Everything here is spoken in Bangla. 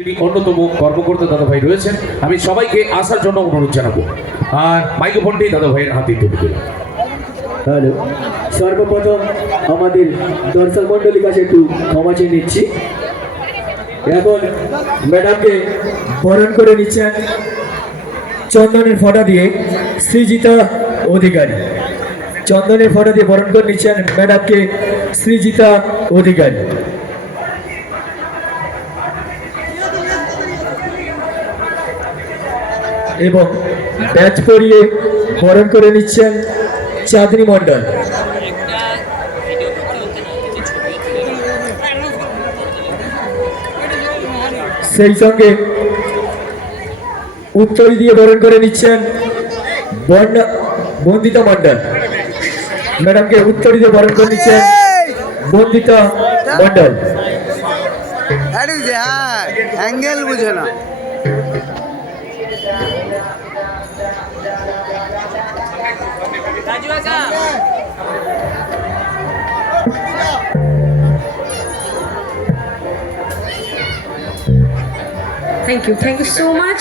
তিনি অন্যতম কর্মকর্তা দাদা ভাই রয়েছেন। আমি সবাইকে আসার জন্য অনুরোধ জানাবো আর মাইক্রোফোনটি দাদা ভাইয়ের হাতে তুলে দিলাম। হ্যালো, সর্বপ্রথম আমাদের দর্শক মন্ডলীর কাছে একটু ক্ষমা চেয়ে নিচ্ছি। এখন ম্যাডামকে বরণ করে নিচ্ছেন চন্দনের ফটা দিয়ে শ্রীজিতা অধিকারী। চন্দনের ফটা দিয়ে বরণ করে নিচ্ছেন ম্যাডামকে শ্রীজিতা অধিকারী। এবং ব্যাচ পরিয়ে বরণ করে নিচ্ছেন চাঁদনী মণ্ডল। সেই সঙ্গে উত্তরী দিয়ে বরণ করে নিচ্ছেন বন্দিতা মণ্ডল। ম্যাডামকে উত্তরী দিয়ে বরণ করে নিচ্ছেন বন্দিতা মণ্ডল। অ্যাঙ্গেল বুঝে না। Thank you so much.